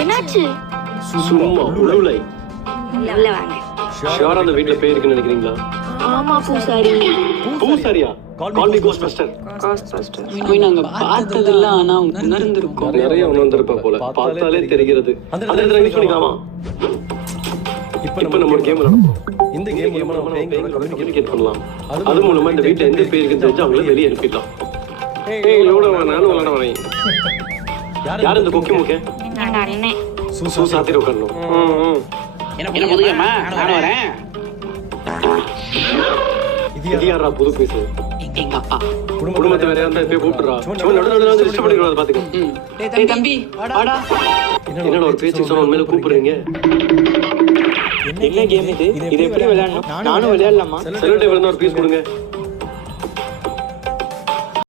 என்னாச்சு? சும்மா உழுலை. உள்ள வாங்க. ஷியோரா அந்த வீட்ல பேய் இருக்குன்னு நினைக்கிறீங்களா? ஆமா பூசாரி. பூசாரியா? Call me ghostbuster. போய் நாங்க பார்த்ததெல்லாம் ஆனா உணர்ந்திருக்கோம். நிறைய உணர்ந்திருப்பா போல. பார்த்தாலே தெரிகிறது. அந்த இடத்துல நீ சொன்னீங்களாமா? இப்ப நம்ம ஒரு கேம் நடத்துறோம். இந்த கேம் மூலமா நம்ம பேய்களோட கம்யூனிகேட் பண்ணலாம். அது மூலமா இந்த வீட்ல எந்த பேய் இருக்குன்னு தெரிஞ்சு அவங்கள வெளியே அனுப்பிடலாம். பேய்களோட நானும் விளையாட வரேன். யார் இந்த கொக்கி முக்கே? நான் அண்ணன். சாத்திர உட்காரணும். என்ன முதுகம்மா நானும் வரேன். இது யாரா புது பேசு? எங்க அப்பா குடும்பத்தை வேற யாரா போய் கூப்பிடுறா. சும்மா நடுவுல வந்து டிஸ்டர்ப் பண்ணிடுறத பாத்துக்க. டேய் தம்பி வாடா. என்னடா ஒரு பேச்சு சொன்ன மேல கூப்பிடுறீங்க? என்ன கேம் இது? இது எப்படி விளையாடணும்? நானும் விளையாடலாமா? செல்லோட்டே வரணும் ஒரு பீஸ் கொடுங்க.